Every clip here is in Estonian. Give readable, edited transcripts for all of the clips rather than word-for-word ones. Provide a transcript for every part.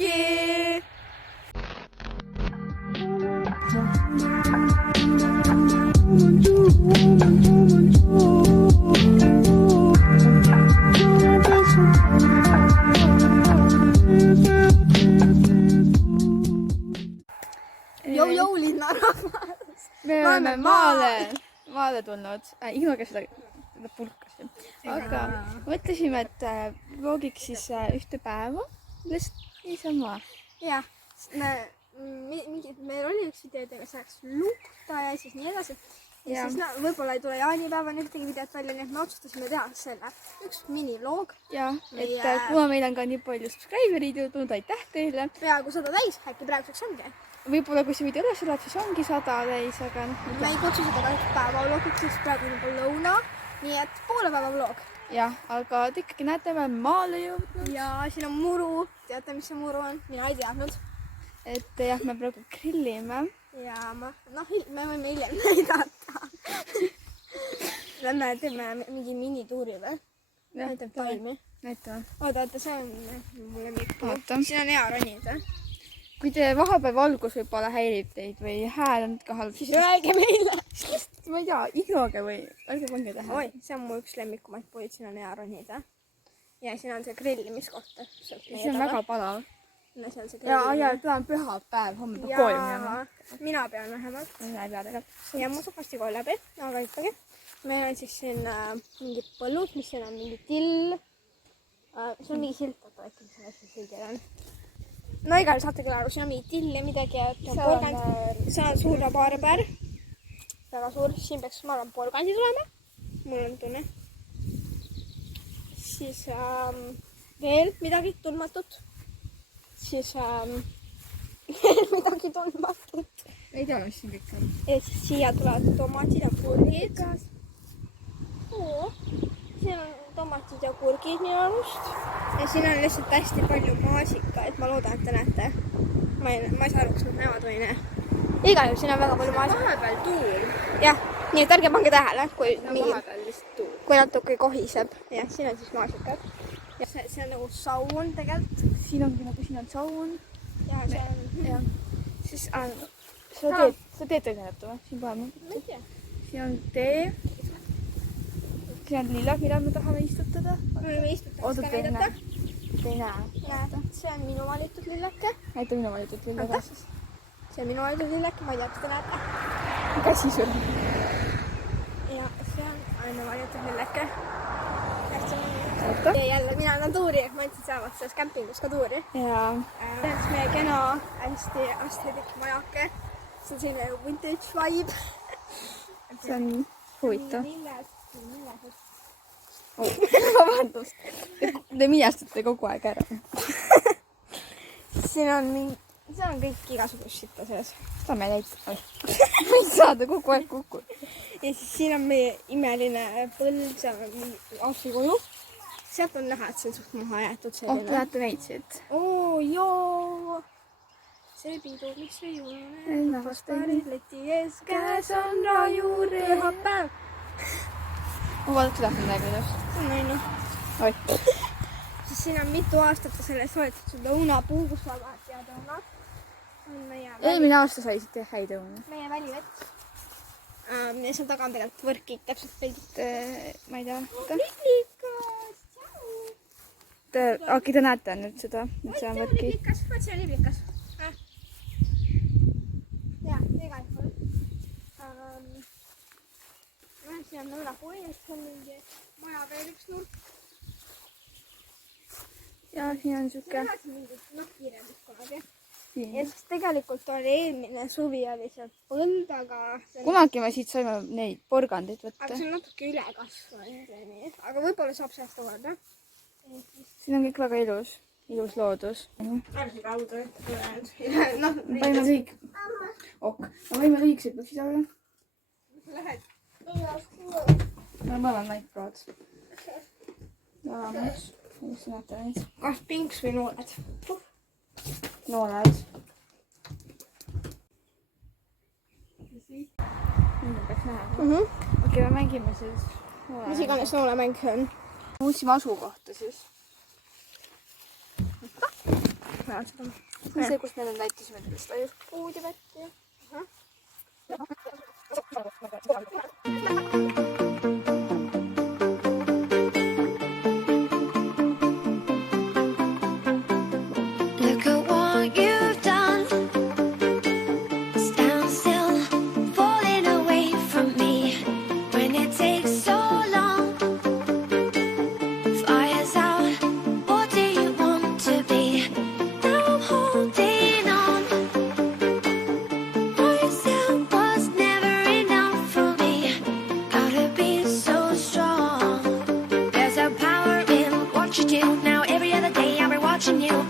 Vloggi! Jou linnarahvas. Me oleme maale tulnud. Ignoge seda pulkasi. Aga mõtlesime, et vlogiks siis ühte päeva. Lihtsalt niisama. Jah, meil oli üks videodega, saaks lukta ja siis nii edasi. Ja siis võib-olla ei tule jaanipäevani ühtegi videot välja, nii et me otsustasime teha selle üks minivlog. Ja, et kuna meil on ka nii palju subscriberid jõudnud, aitäh teile. Peaaegu 100 täis, äkki praeguseks ongi. Võib-olla kui see video üles tuleb, siis ongi 100 täis, aga me ei kutsu seda ka päevavlogiks, siis praegu on juba lõuna, nii et poole päeva vlog. Jah, aga te ikkagi näete, me oleme maale jõudnud. Ja siin on muru, teate mis see muru on? Mina ei teadnud. Et jah, me praegu grillime. Ja me võime hiljem näidata. Lähme teeme mingi minituuri või? Näitab taimi. Näitame. Oota, see on mulle mikro. Siin on hea ronida. Kui te vahepeal valgus võib-olla häirib teid või hääl on ka halb, siis rääge meile. Ma ei tea, ignoge või ärge pange tähe. Oi, see on mu üks lemmikumaid puid, siin on hea ronida. Ja siin on see grillimiskoht. See on väga palav. Ja ta on pühapäev, homme peab kooli minema. Mina pean vähemalt. Mina ei pea tegelikult. Ja mu sõbrasti kool läbi, aga ikkagi. Meil on siis siin mingi põllud, mis siin on mingi till. See on mingi silt, et äkki see asja sildil on. No igal saate küll aru, siin on mingi till ja midagi. See on suur rabaarepär. Väga suur, siin peaks ma olen porgandi tulema. Mul on tunne. Siis veel midagi tundmatut. Siis veel midagi tundmatut. Ei tea, mis siin kõik on. Ja siis siia tulevad tomatid ja kurgid. Siin on tomatid ja kurgid minu arust. Ja siin on lihtsalt hästi palju maasikaid. Ma loodan, et te näete. Ma ei saa aru, kas nemad või näe. Igal juhul siin on väga palju maasikaid. Vahepeal tuul. Jah, nii et ärge pange tähele, kui natuke kohiseb. Jah, siin on siis maasikad. Ja see on nagu saun tegelikult. Siin ongi nagu siin on saun. Ja see on... Ja. Siis sa teed tegeleta või? Siin kohe ma ei tea. Siin on tee. Siin on lillad, mida me tahame istutada. Me võime istutamist ka näidata. Te ei näe. See on minu valitud lilleke. Näita minu valitud lilleke siis. See on minu valitud lilleke, ma ei tea, kas te näete. Käsi sul. Ja see on aina valitud lilleke. Ja jälle mina annan tuuri, ma ütlesin, et saavad selles kämpingus ka tuuri. Ja. See on meie kena hästi aesthetic majake. See on selline vintage vibe. See on huvitav. Millest? Vabandust. Te minastate kogu aeg ära. Siin on kõik igasugust sitta sees. Seda me näitame. Ma ei saa ta kogu aeg kukkuda. Ja siis siin on meie imeline põld, seal on mingi aastikoju. Sealt on näha, et see on suht maha jäetud selline. Te näete neid siit. Joo! See pidu, mis ei jõune. Rahvaspaarid leti ees, käes on rajuure. Pühapäev. Ma vaadaks seda midagi just. See on naine. Oi. Siis siin on mitu aastat selle soetatud õunapuu, kus sa vaat tead õuna. Eelmine aasta sai siit häid õuna. Meie välivett. Ja seal taga on tegelikult võrkik täpselt peldit. Ma ei tea. Liblikas! Äkki te näete nüüd seda? See on liblikas. Vaat see on liblikas. Jaa, igal juhul. Siin on õunapuu ja siis on mingi maja veel üks nurk. Ja siin on siuke... See on mingi kirjandus kunagi. Ja siis tegelikult oli eelmine suvi oli see põld, aga... Kunagi me siit saime neid porgandid võtta. Aga see on natuke ülekasvanud. Aga võib-olla saab see aasta korda. Siin on kõik väga ilus. Ilus loodus. Ärgi kaudu. Me võime lõik... Ok. Me võime lõikseid võksid olla. Lähed? Ma olen naikprood. Jalamus. Mis näete neid? Kas pinks või nooled? Nooled. Nüüd peaks näha. Okei, me mängime siis. Mis iganes noolemäng see on. Muutsime asukohta siis. seda. see on see, kus me näitasime sellest ajupuud ja vett ja. Look at what you've done. Stand still, falling away from me. When it takes so long, fire's out. What do you want to be? Now I'm holding on. Myself was never enough for me. Gotta be so strong. There's a power in what you do. Now every other day I'll be watching you.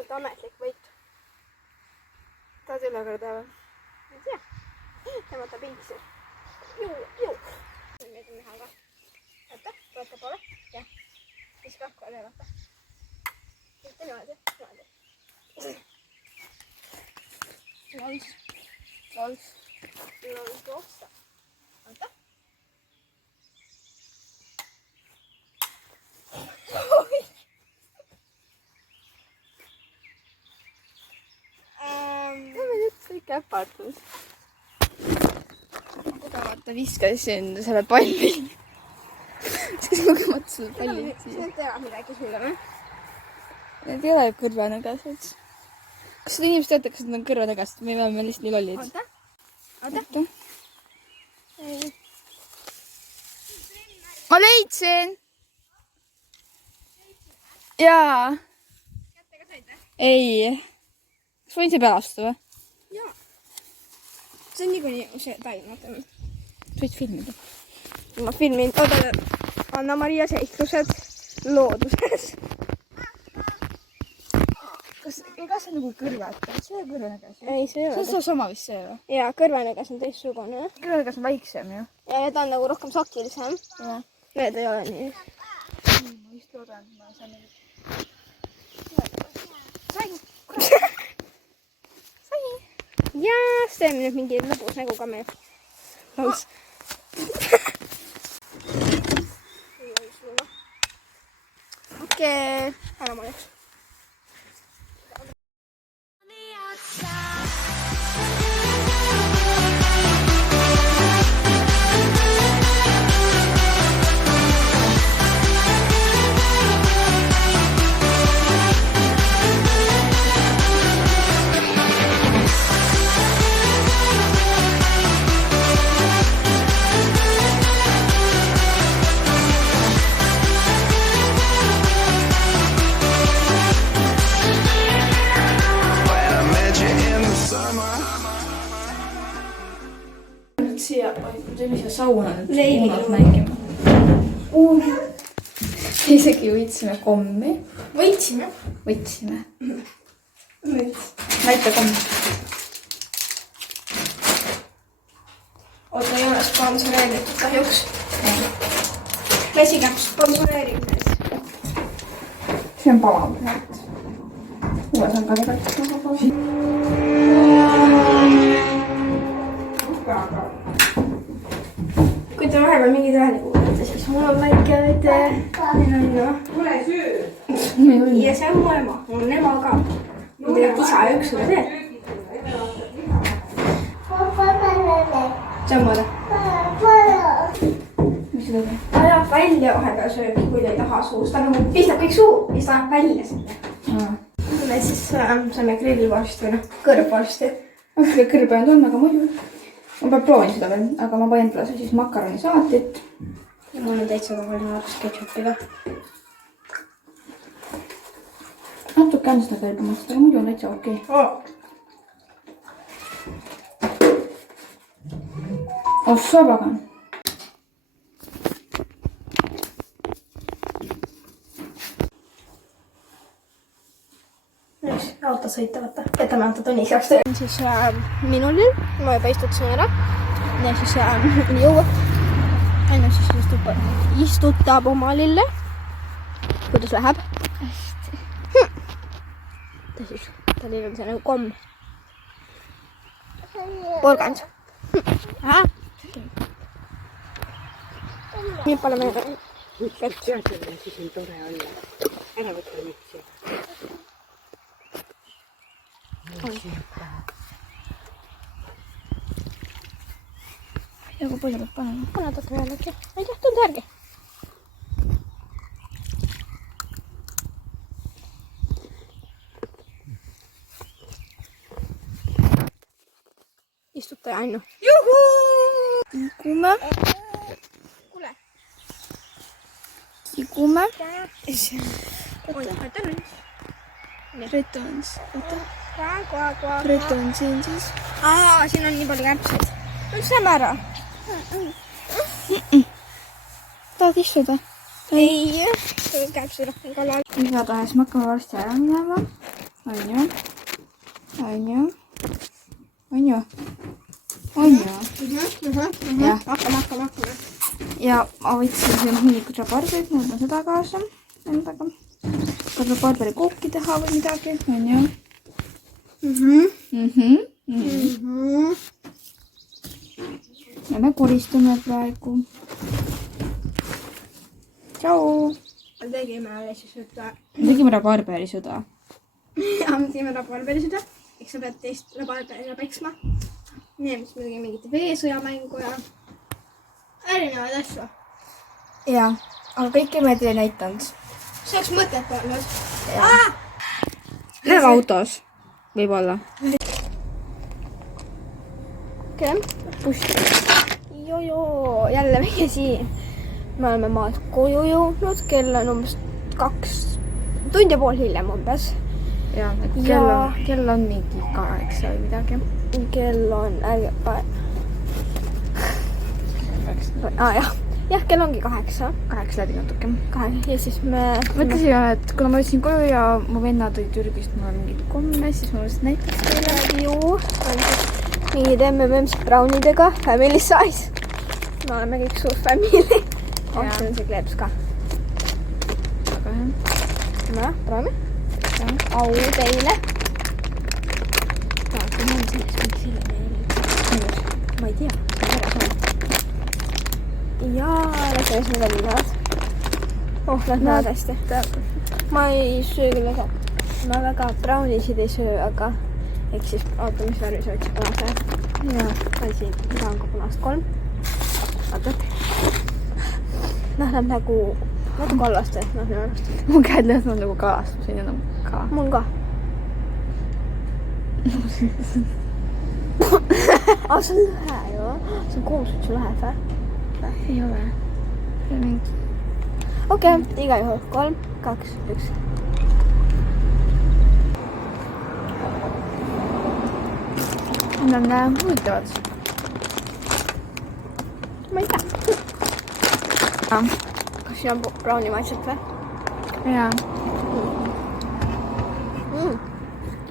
Oota, ametlik võit. Tahad üle korda või? Ei tea. Tõmmata pingsi. Juu. Meid on näha ka. Oota, vaata poole. Jah. Siis kakku ja vaata. Mitte niimoodi. Lols. Otsa. Oota. Käpatus. Vaata, viskasin selle palli. Siis ma kõmatasin palli. Need teevad midagi sulle või? Need ei ole kõrvanõgased. Kas seda inimesed teate, kas nad on kõrvanõgased? Me oleme lihtsalt nii lollid. Oota. Ma leidsin! Jaa. Kättega said või? Ei. Kas võin see pelastu või? Jaa. See on niikuinii see taim, vaatame. Sa võid filmida. Ma filmin. Oota, Anna-Maria seiklused looduses. Kas see on nagu kõrvata? See on kõrvanägas. Ei, see ei ole. See on sama vist see või? Jaa, kõrvanägas on teistsugune. Kõrvanägas on väiksem ju. Ja ta on nagu rohkem sakilisem. Jah. Need ei ole nii. Ma just loodan, et ma saan nüüd. Sai. Jaa, see teeme nüüd mingi lõbus nägu ka meil. Laus. Okei. Ära ma läks. Siia, mis see sauna nüüd Leiviga mängima. Isegi võtsime kommi. Võitsime. Näita kommi. Oota, ei ole sponsoreeritud kahjuks. Vesikäpp sponsoreerimise. See on pala. Uues on ka tegelikult. Kui te vahepeal mingi hääli kuulete, siis mul on väike ja see on mu ema. Mul on ema ka. Mul tegelikult isa ja üks üle see. See on mõne. Mis see tegi? Ta ajab välja vahepeal sööbi, kui ta ei taha suus. Ta nagu pistab kõik suu ja siis ta ajab välja selle. Me siis saame grillvorsti või kõrvvorsti. Kõrbe on tulnud, aga muidu. ma pean proovin seda veel, aga ma panin endale siis makaronisalatit. ja mul on täitsa tavaline arvus ketšupiga. Natuke on seda kõlbamast, aga muidu on täitsa okei. Oh, sabagan. Nüüd auto sõita võtta. Jätame auto tunniks jaoks töö. Siis minulil, ma juba istutasin ära. Ja siis jõuab. Enne siis istutab oma lille. Kuidas läheb? Hästi. Ta siis, ta lill on see nagu komm. Porgand. Nüüd paneme vett. Siis on tore olla. Ära võtta nüüd siia. Ja kui palju peab panema? Pane natuke veel äkki. Ei tea, tundu järgi. Istuta Annu. Liigume. Kuule. Liigume. Oota nüüd. Bretons. Oota. Koa. Breton siin siis. Siin on nii palju käpseid. Üks näeb ära. Tahad istuda? Ei. Käpseid rohkem kallal. Igatahes me hakkame varsti ära minema. On ju. Jah. Hakkame. Ja ma võtsin siin hunnikud rabarberid, ma võtan seda kaasa endaga. Kas rabarberi kooki teha või midagi, on ju? Ja me koristame praegu. Tšau! Tegime alles siis ütle. Tegime rabarberisõda. Ja me tegime rabarberisõda. Eks sa pead teist rabarberina peksma. Meie mis me tegime mingit veesõjamängu ja erinevaid asju. Jaa, aga kõike me teile näitanud. See oleks mõtet olnud. Läheb autos. Võib-olla. Okei. Joo, jälle meie siin. Me oleme maalt koju jõudnud. Kell on umbes 2 tundi ja pool hiljem umbes. Jaa, kell on mingi 8 või midagi. Kell on... Jah, kell ongi 8. 8 läbi natuke. 8 ja siis me... Mõtlesin, et kuna ma võtsin koju ja mu venna tõi Türgist mulle mingid komme, siis ma mõtlesin näiteks teile. Juu, on siis mingid MM-sid brownidega, family size. Me oleme kõik suur family. Siin on see kleeps ka. Väga hea. No, proovime. Au teile. Kui ma olen sellest mingi selle ma ei tea, see on ära saanud. Jaa, las ees need väljuvad. Nad näevad hästi. Ma ei söö küll väga. Ma väga brownisid ei söö, aga eks siis oota, mis värvi sa võtsid punase. Jaa. On siin ka punast 3. Oota. Näeb nagu natuke allaste. Minu arvast. Mu käed lähevad nagu kalastuseni enam ka. Mul ka. See on lõhe ju. See on koosutsu lõhe või? Ei ole. See on mingi... Okei, iga juhul 3, 2, 1. Nad on huvitavad. Ma ei tea. Kas siin on browni maitset või? Jaa.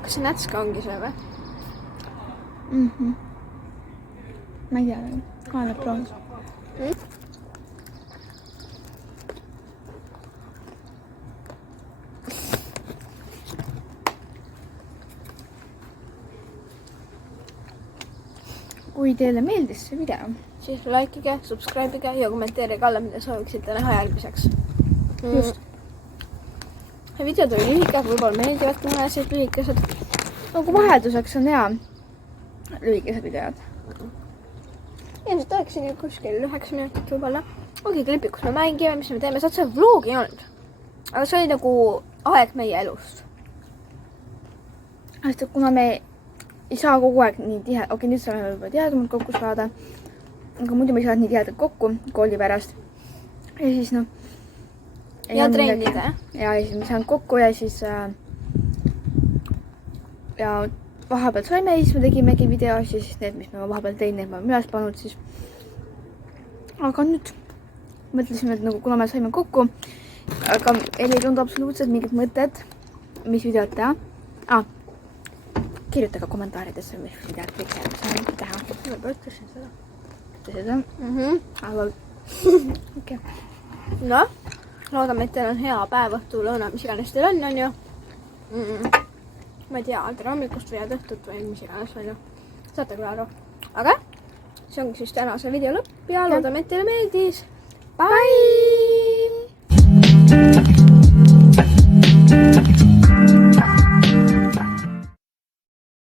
Kas see nätska ongi see või? Ma ei tea veel. Kaaneb proovis. Kui teile meeldis see video, Siis likeige, subscribeige ja kommenteerige alla, mida sooviksite näha järgmiseks. Just. Videod oli lühike, võib-olla meeldivad mõnesed lühikesed. nagu vahelduseks on hea lühikesed videod. Ilmselt olekski kuskil 9 minutit võib-olla. Ongi klipid, kus me mängime, mis me teeme. Saad see vlog ei olnud. Aga see oli nagu aeg meie elust. Sest kuna me ei saa kogu aeg nii tihe, okei, nüüd saame võib-olla tihedamalt kokku saada. Aga muidu me ei saa nii tihedalt kokku kooli pärast. Ja siis noh. Ja trennida, jah? Ja siis me saanud kokku ja siis ja vahepeal saime ja siis me tegimegi video, siis need, mis me vahepeal tein, need me oleme üles pannud siis. Aga nüüd mõtlesime, et nagu kuna me saime kokku, aga meil ei tundu absoluutselt mingit mõtet, mis videot teha. Kirjutage kommentaaridesse, mis videot võiks järgmisena teha. Ma ütlesin seda. Ütlesid seda? Aga okei. No, loodame, et teil on hea päev, õhtu, lõuna, mis iganes teil on ju. Ma ei tea, tere hommikust või head õhtut või mis iganes on ju. Saate küll aru. Aga see ongi siis tänase video lõpp ja loodame, et teile meeldis. Bye!